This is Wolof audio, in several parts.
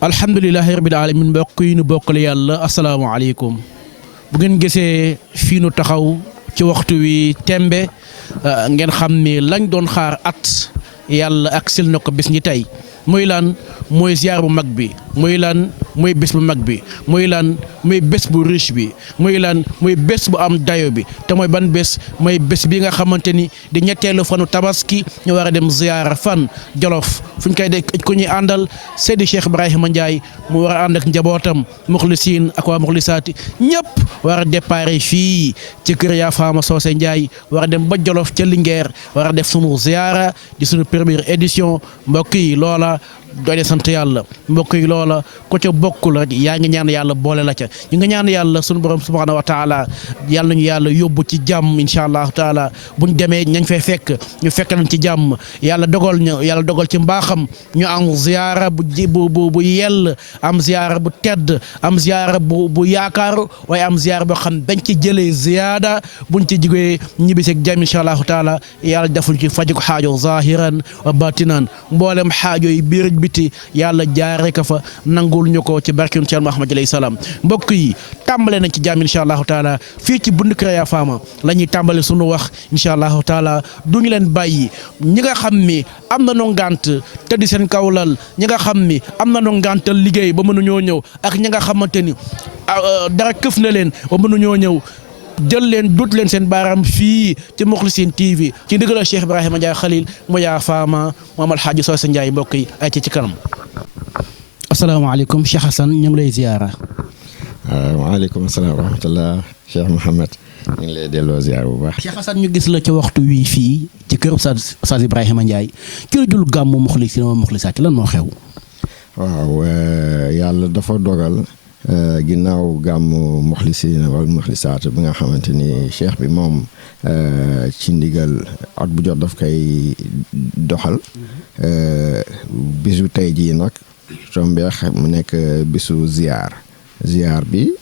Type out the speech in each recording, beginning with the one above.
alhamdulilahi rabbil alamin mbokk yi nu bokkale yàlla asalaamaaleykum bu ngeen gisee fii nu taxaw ci waxtu wi tembe ngeen xam ni lañ doon xaar at yàlla ak sil na ko bis ñi tey muy lan mooy ziar bu mag bi muy lan muy bés bu mag bi muy lan muy bés bu riche bi muy lan muy bés bu am dayo bi te mooy ban bés mooy bés bi nga xamante ni di ñetteelu fanu tabaski ñu war a dem ziar fan Jolof fu ñu koy de ku ñuy àndal Seydi Cheikh Ibrahima Ndiaye mu war a ànd ak njabootam muxlisiin ak waa muxlisaati ñëpp war a déparé fii ci kër yaa Faama Soose Ndiaye war a dem ba Jolof ca Linguère war a def sunu ziara di sunu première édition mbokk yi loola doy sant yàlla mbokk yi loola ko ca bokkul rek yaa ngi ñaan yàlla boole la ca ñu ngi ñaan yàlla sunu borom subhanahu wa taala yàlla nañu yàlla yóbbu ci jàmm incha allahu taala buñ demee ñañ fay fekk ñu fekk nañ ci jàmm yàlla dogal ci mbaaxam ñu am ziyaara bu yell am ziyaara bu tedd am ziyaara bu yaakaaru waaye am ziyaara boo xam dañ ci jëlee ziyaada buñ ci jigee ñibbiseeg jàmm incha allahu taala yàlla defuñ ci faju ko xaajo zahiran wa batinan mboolem xaajo yi biir biti yàlla jaare ko fa nangul ñu ko ci barke Yonent Muhammad alayhi salaam mbokk yi tàmbale nañ ci jàmm incha allahu taala fii ci bundu kër yaa Faama la ñuy tàmbale sunu wax incha allahu taala du ñu leen bàyyi ñi nga xam ni am na no ngànt te di seen kawlal ñi nga xam ni am na no ngàntal liggéey ba mënuñoo ñëw ak ñi nga xamante ni dara këf na leen ba mënuñoo ñëw jël leen dut leen seen baaraam fii ci Moukhlisine TV ci ndigal Cheikh Ibrahima Ndiaye Khalil mu yaa Faama moom Alxaaji Soose Ndiaye mbokk yi ay ci kanam. asalaamaaleykum Cheikh Hassan ñu ngi lay ziyaara. waaleykum salaam wa rahmatulah Cheikh Mouhamed ñu ngi lay delloo ziyaar bu baax. Cheikh Hassan ñu gis la ci waxtu wii fii ci kër Oustaz Ibrahima Ndiaye ci la jul gàmmu Moukhlisine wa Moukhlisaati lan moo xew. waaw yàlla dafa dogal. ginnaaw gàmmu Moukhlisine wal Moukhlisaat bi nga xamante ni cheikh bi moom ci ndigal at bu jot daf koy doxal bisu tey jii nag tombeex mu nekk bisu ziar bi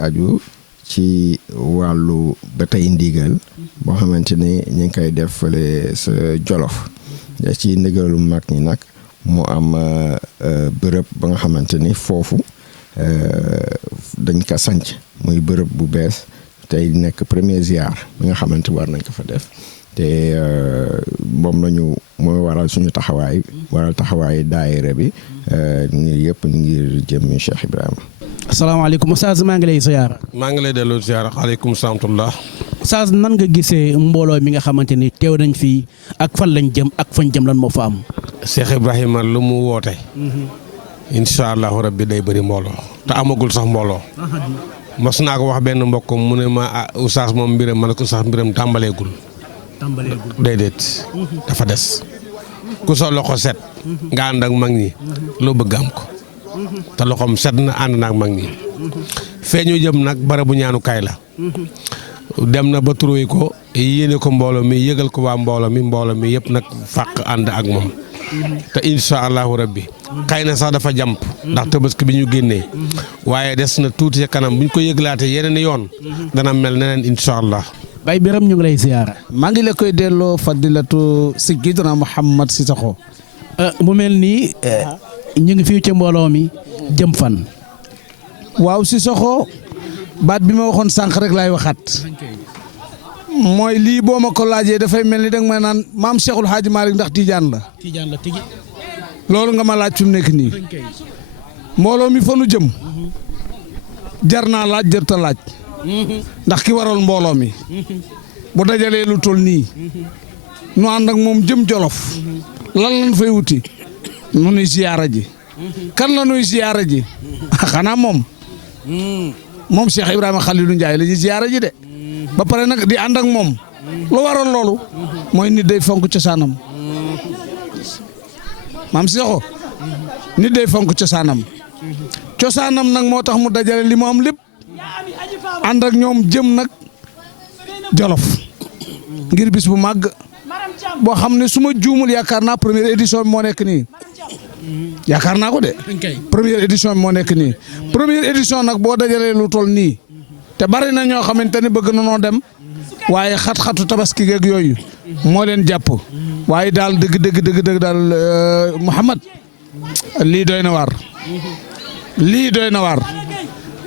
aju ci wàllu ba tey ndigal boo xamante ni ñu ngi koy def fële sa Jolof ci ndigalu mag ñi nag mu am bërëb ba nga xamante ni foofu dañ ko sanc muy bërëb bu bees tey nekk premier ziar bi nga xamante war nañ ko fa def te moom lañu mooy waral suñu taxawaay daayira bi ngir yëpp ngir jëmmi Cheikh Ibrahima. asalaamaaleykum Oustaz maa ngi lay ziyaara. maa ngi lay delloo ziyaara aleykum salaamtullah. Oustaz nan nga gisee mbooloo mi nga xamante ni teew nañ fii ak fan lañ jëm ak fañ jëm lan moo fa am. Cheikh Ibrahima lu mu woote. incha allahu rabbi day bëri mbooloo te amagul sax mbooloo mos naa ko wax benn mbokk mu ne ma oustaz moom mbiram man ko sax mbiram tàmbaleegul déedéet dafa des ku sa loxo set nga ànd ak mag ñi loo bëgg am ko te loxoom set na ànd na ak mag ñi feeñu jëm nag barabu ñaanukaay la dem na ba turóy ko yéene ko mbooloo mi yëgal ko waa mbooloo mi yëpp nag fàq ànd ak moom te incha allahu rabbi xëy na sax dafa jàmp ndax tabaski bi ñu génnee waaye des na tuuti ca kanam bu ñu ko yëglaatee yeneen yoon dana mel neneen incha allah. Baye Biram ñu ngi lay ziyaara. maa ngi la koy delloo fadilatu Sayyidina Muhammad Sissoko. mu mel nii ñu ngi fii ci mbooloo mi jëm fan. waaw Sissoko baat bi ma waxoon sànq rek laay waxaat. mooy lii boo ma ko laajee dafay mel ni danga may naan maam Cheikhul Hadji Malick ndax Tidiane la. Tidiane la tigi. loolu nga ma laaj fi mu nekk nii. mbooloo mi fa nu jëm. jar naa laaj jërta laaj. ndax ki waral mbooloo mi. bu dajalee lu toll nii. nu ànd ak moom jëm Jolof. lan lañ fay wuti. nu nuy ziyaara ji. kan la nuy ziyaara ji. xanaa moom. moom Cheikh Ibrahima Khalilou Ndiaye la ñuy ziyaara ji de. ba pare nag di ànd ak moom lu waral loolu mooy nit day fonk cosaanam maam Sissoko nit day fonk cosaanam nag moo tax mu dajale li mu am lépp ànd ak ñoom jëm nag Jolof ngir bis bu màgg boo xam ne su ma juumul yaakaar naa première édition bi moo nekk nii yaakaar naa ko de première édition bi moo nekk nii première édition nag boo dajalee lu toll nii te bari na ñoo xamante ne bëgg na noo dem waaye xat-xatu tabaski geeg yooyu moo leen jàpp waaye daal dëgg daal Mouhamad lii doy na waar lii doy na waar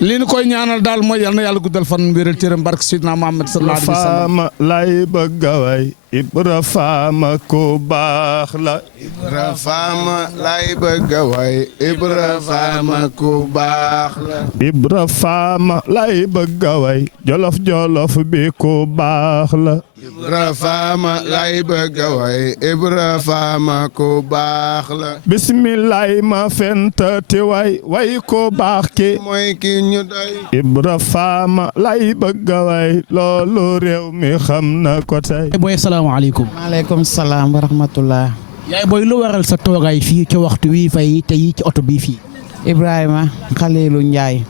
li ñu koy ñaanal daal mooy yal na yàlla guddal fan wéral cëram barke Sidna Muhammad sallallahu alayhi wa sallam. Faama lay bëgg a way Ibra Faama ku baax la. Ibra Faama lay bëgg a way Ibra Faama ku baax la. Ibra Faama lay bëgg a way jolof jolof bi ku baax la. Ibra Faama lay bëgg a way Ibra Faama ku baax la. bismillaay ma fentati way ku baax ki. mooy ki ñu doy. Ibra Faama lay bëgg a way loolu réew mi xam na ko tey. booy asalaamaaleykum. maaleykum salaam wa rahmatullah. yaay booy lu waral sa toogaay fii ci waxtu wi fay tey ci oto bii fii. Ibrahima Xaliilu Njaay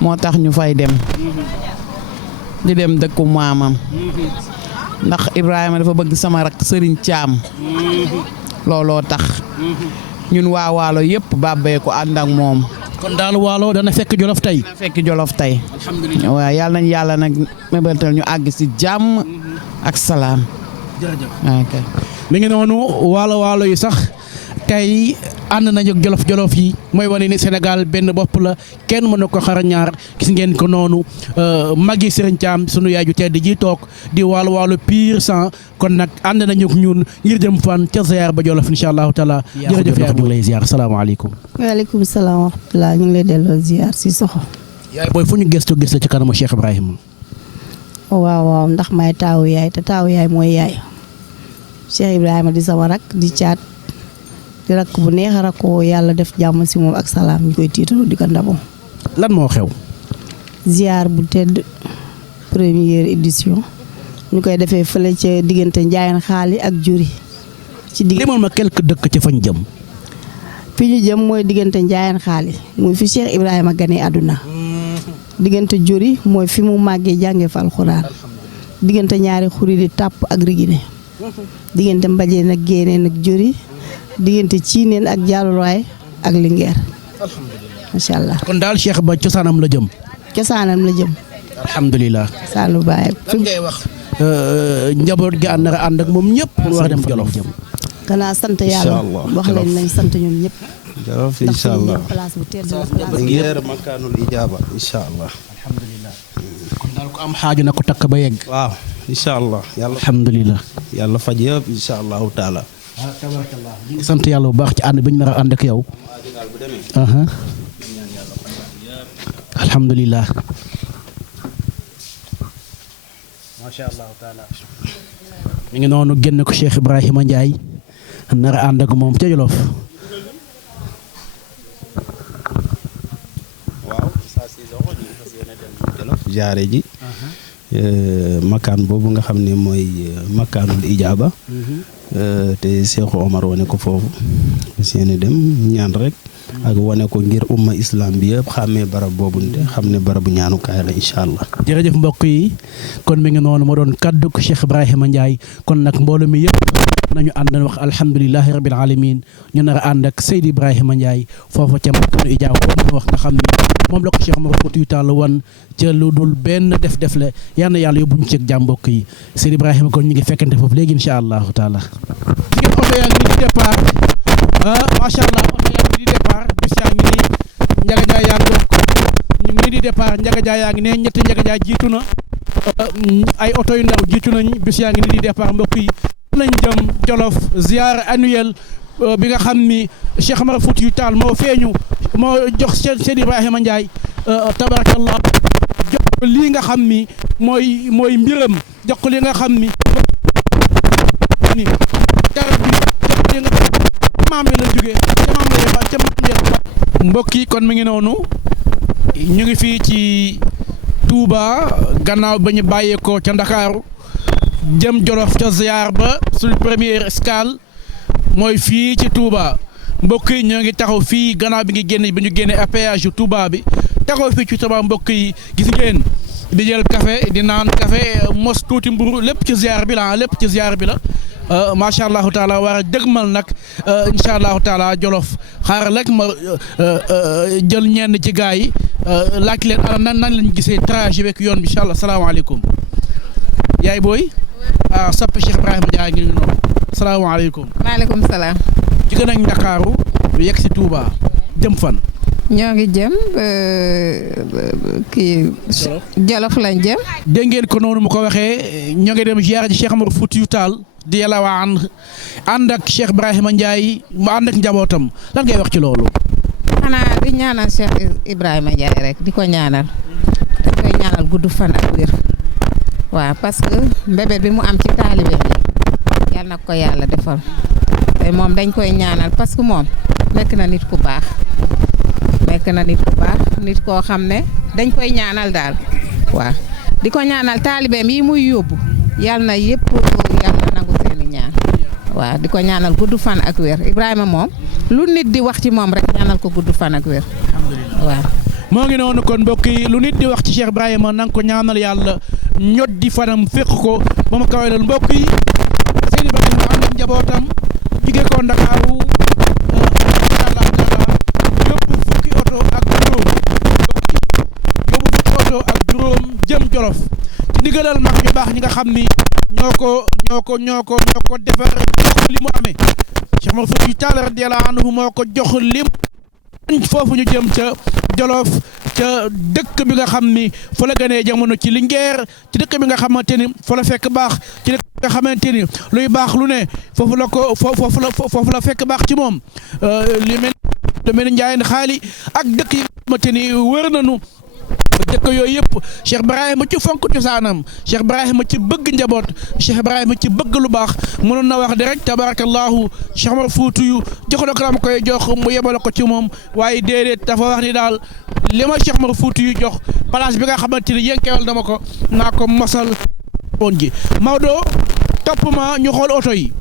moo tax ñu fay dem di dem dëkku maamam ndax Ibrahima dafa bëgg sama rak Sëriñ Caam looloo tax ñun waa Waalo yëpp bàbbee ko ànd ak moom. kon daal Waalo dana fekk Jolof tey. fekk Jolof tey. alhamdulilah waaw yàlla nañ yàlla nag mébétal ñu àgg si jàmm ak salaam. jërëjëf. ok. mi ngi noonu waalo yi sax tey ànd nañu ak jolof yi mooy wane ni Sénégal benn bopp la kenn mën na ko xar ñaar gis ngeen ko noonu magi Serigne Thiam sunu yaay ju tedd ji toog di waalo pur sang kon nag ànd nañu ak ñun ngir jëm fan ca ziar ba jolof incha allahu taala. jërëjëf yaay ñu ngi lay ziar salaamaaleykum. waaleykum salaam wa rahmatulah ñu ngi lay delloo ziar si soxo. yaay booy fu ñu gëstu gis la ci kanamu Cheikh Ibrahima. waaw ndax may taawu yaay te taawu yaay mooy yaay Cheikh Ibrahima di sama rak di caat di rakk bu neex a rakkoo yàlla def jàmm si moom ak salaam ñu koy tiitaroo di ko ndaboo. lan moo xew. ziar bu tedd première édition ñu koy defee fële ca diggante Njaayeen xaali ak juri. ci limal ma quelque dëkk ca fañ jëm. fi ñu jëm mooy diggante Njaayeen xaali muy fi Cheikh Ibrahima gane àdduna. diggante juri mooy fi mu màggee jàngee fa alxuraan. diggante ñaari xuri di tàpp ak rigine. diggante mbajeen ak géeneen ak juri. diggante ciineen ak jaalulaay ak lingeer. macha allah. kon daal Cheikh ba cosaanam la jëm. cosaanam la jëm. alhamdulilah. Saalu Baye. lan ngay wax. njaboot gi ànd ak moom ñëpp. war a dem Jolof jëm. xanaa sant yàlla wax leen nañ sant ñun ñëpp. Jolof incha allah ndax place bu tedd la. ngeer makaanul ijaaba incha allah. alhamdulilah. kon daal ko am xaaju na ko takk ba yegg. waaw incha allah. yàlla alhamdulilah. yàlla faj yëpp incha allahu taala. tabarakallah ñu ngi sant yàlla bu baax ci ànd bi ñu nar a ànd ak yow. alhamdulilah. macha allah taala. mi ngi noonu génn ko Cheikh Ibrahima Ndiaye nar a ànd ak moom ca Jolof. waaw saa si doxo ñu fas yéene dem Jolof jaare ji makaan boobu nga xam ne mooy makaanul ijaaba te Seexu Omar wane ko foofu fas yéene dem ñaan rek ak wane ko ngir umma islam bi yëpp xàmmee barab boobu te xam ne barabu ñaanukaay la incha allah. jërëjëf mbokk yi kon mi ngi noonu ma doon kaddu ko Cheikh Ibrahima Ndiaye kon nag mbooloo mi yëpp nañu ànd wax alhamdulilahi rabil alamin ñu nar a ànd ak Seydi Ibrahima Ndiaye foofa ca makkanu ijaaba boobu ñu wax nga xam ni moom la ko Cheikh Omar Foutiyou Tall wan ca lu dul benn def le yal na yàlla yóbbu ñu ci jàmm mbokk yi Seydi Ibrahima kon ñu ngi fekkante foofu léegi incha allahu taala. ngeen oto yaa ngi nii di départ macha allah oto yaa ngi nii di départ bis yaa ngi nii Njaga Njaay yaa ngi ñu ngi nii di départ Njaga Njaay yaa ngi ne ñetti Njaga Njaay jiitu na ay oto yu ndaw jiitu nañ bis yaa ngi nii di départ mbokk yi nañ jëm Jolof ziar annuel bi nga xam ni Cheikh Omar Foutiyou Tall moo feeñu moo jox Seydi Ibrahima Ndiaye tabarakallah jox ko lii nga xam ni mooy mbiram jox ko li nga xam ni garab bi jox ko li nga maam la jógee ca maam la ca maam mbokk yi kon mi ngi noonu ñu ngi fii ci Touba gannaaw ba ñu bàyyeekoo ca Ndakaaru jëm Jolof ca ziar ba suñu première escale mooy fii ci Touba mbokk yi ñoo ngi taxaw fii gannaaw bi ñu génne péage yu Touba bi taxaw fii ci Touba mbokk yi gis ngeen di jël café di naan café mos tuuti mburu lépp ci ziar bi la lépp ci ziar bi la macha allahu taala war a dëgmal nag incha allahu taala Jolof xaaral rek ma jël ñenn ci gars yi laaj leen ana nan lañ gisee trajet beeg yoon bi incha allah salaamaaleykum yaay booy soppe Cheikh Ibrahima Ndiaye ngi noonu salaamaaleykum. maaleykum salaam. jóge nañ Ndakaaru yegg si Touba jëm fan. ñoo ngi jëm kii Jolof lañ jëm. dégg ngeen ko noonu mu ko waxee ñoo ngi dem ziyaara ji Cheikh Omar Foutiyou Tall di yàlla waan ànd ak Cheikh Ibrahima Ndiaye mu ànd ak njabootam lan ngay wax ci loolu. xanaa di ñaanal Cheikh Ibrahima Ndiaye rek di ko ñaanal dañ koy ñaanal gudd fan ak wér waaw parce que mbébét bi mu am ci taalibe bi yàlla na ko yàlla defal te moom dañ koy ñaanal parce que moom nekk na nit ku baax. nekk na nit ku baax nit koo xam ne dañ koy ñaanal daal waaw di ko ñaanal taalibeem yi muy yóbbu yàlla na yëpp yàlla nangu seeni ñaan waaw di ko ñaanal gudd fan ak wér Ibrahima moom lu nit di wax ci moom rek ñaanal ko gudd fan ak wér waaw. moo ngi noonu kon mbokk yi lu nit di wax ci Cheikh Ibrahima na nga ko ñaanal yàlla ñot di fanam fekk ko ba mu kawelal mbokk yi Seydi Ibrahima ànd ak njabootam jugee ko Ndakaaru jëm Jolof ci ndigalal mag ñu baax ñi nga xam ni ñoo ko defar li mu amee Cheikh Omar Foutiyou Tall radiyallahu anhu moo ko jox lim foofu ñu jëm ca Jolof ca dëkk bi nga xam ni fa la gënee jamono ci Linguère ci dëkk bi nga xamante ni fa la fekk baax ci dëkk bi nga xamante ni luy baax lu ne foofu la fekk baax ci moom li mel ni Njaayeen Xaali ak dëkk yi nga xamante ni wër nañu dëkk yooyu yëpp Cheikh Ibrahima ci fonk cosaanam Cheikh Ibrahima ci bëgg njaboot Cheikh Ibrahima ci bëgg lu baax mënoon na wax direct tabarakallahu Cheikh Omar Foutiyou jox la ko dama koy jox mu yebal ko ci moom waaye déedéet dafa wax ni daal li ma Cheikh Omar Foutiyou jox place bi nga xamante ni yënkewal dama ko naa ko mosal woon gi Maodo topp ma ñu xool oto yi.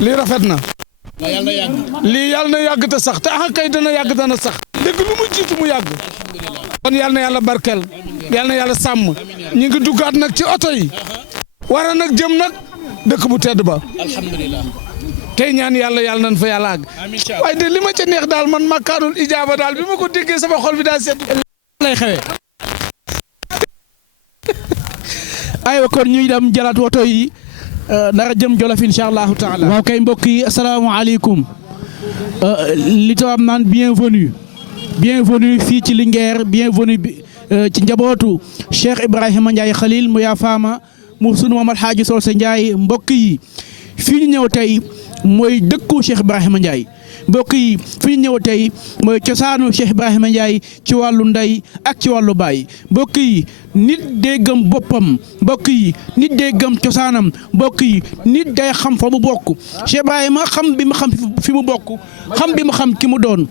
lii rafet na lii yàlla na yàgg te sax te kay dana yàgg dana sax dëgg lu mu jiitu mu yàgg kon yàlla na yàlla barkeel yàlla na yàlla sàmm ñu ngi duggaat nag ci oto yi wara nag jëm nag dëkk bu tedd ba alhamdulilah tey ñaan yàlla nañ fa yàlla àgg waaye de li ma ca neex daal man makkaanul ijaaba daal bi ma ko déggee sama xol bi daal sedd lay xewee aywa kon ñuy dem jëlaat woto yi nara jëm Jolof incha allahu taala. waaw kay mbokk yi asalaamaaleykum li tawaam naan bienvenue fii ci Linguère bienvenue ci njabootu Cheikh Ibrahima Ndiaye Khalil mu yaa faama mu sunu maam Alxaaji Solse Ndiaye mbokk yi fii ñu ñëw tey mooy dëkku Cheikh Ibrahima Ndiaye mbokk yi fi ñu ñëw tey mooy cosaanu Cheikh Ibrahima Ndiaye ci wàllu ndey ak ci wàllu baay mbokk yi nit day gëm boppam mbokk yi nit day gëm cosaanam mbokk yi nit day xam fa mu bokk Cheikh Ibrahima xam bi mu xam fi mu bokk xam bi mu xam ki mu doon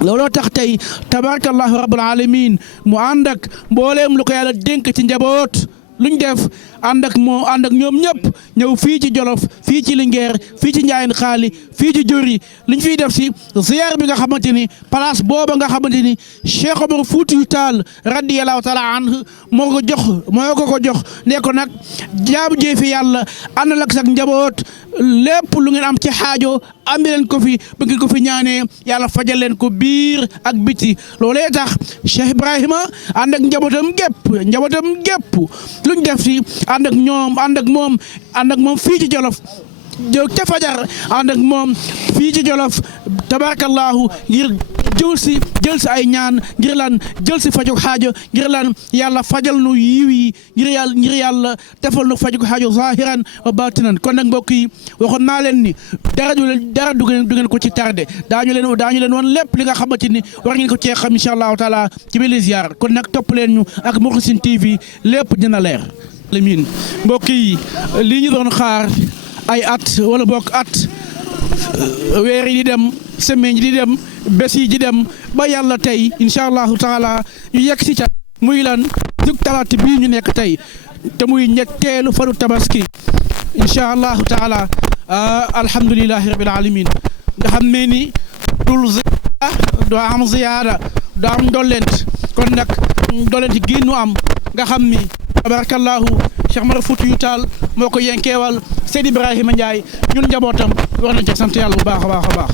looloo tax tey tabarakallahu rabbul alamin mu ànd ak mbooleem lu ko yàlla dénk ci njaboot luñ def ànd ak ñoom ñëpp ñëw fii ci Jolof fii ci Linguère fii ci Njaayeen Xaali fii ci Jori liñ fiy def si ziyaar bi nga xamante ni place booba nga xamante ni Cheikh Omar Foutiyou Tall radiyallahu taala anhu moo ko jox ne ko nag jaabu jee fi yàlla àndal ak sax njaboot lépp lu ngeen am ci xaajo andi leen ko fi bu ngeen ko fi ñaanee yàlla fajal leen ko biir ak biti loolee tax Cheikh Ibrahima ànd ak njabootam gépp luñ def si ànd ak moom fii ci Jolof jóg ca fajar ànd ak moom fii ci Jolof tabarakallahu ngir jël si ay ñaan ngir lan jël si fajug xaajo ngir lan yàlla fajal nu yiw yi ngir yàlla defal nu fajug xaajo zahiran wa batinan kon nag mbokk yi waxoon naa leen ni dara du ngeen ko ci tardé daañu leen woon lépp li nga xamante ni war ngeen ko cee xam incha allahu taala ci biir ziar kon nag topp leen ñu ak Moukhline TV lépp dina leer. Amiin mbokk yi lii ñu doon xaar ay at wala bokk at weer yi di dem semaine yi di dem bés yi di dem ba yàlla tey incha allahu taala ñu yegg si ca muy lan dug talaata bii ñu nekk tey te muy ñetteelu fanu tabaski incha allahu taala alhamdulilahi rabil alamin nga xam ne ni doo am ziyaada doo am ndollent kon nag ndollent gi nu am nga xam ni tabarakallahu Cheikh Omar Foutiyou Tall moo ko yenkeewal Seydi Ibrahima Ndiaye ñun njabootam war nañ ci sant yàlla bu baax a baax a baax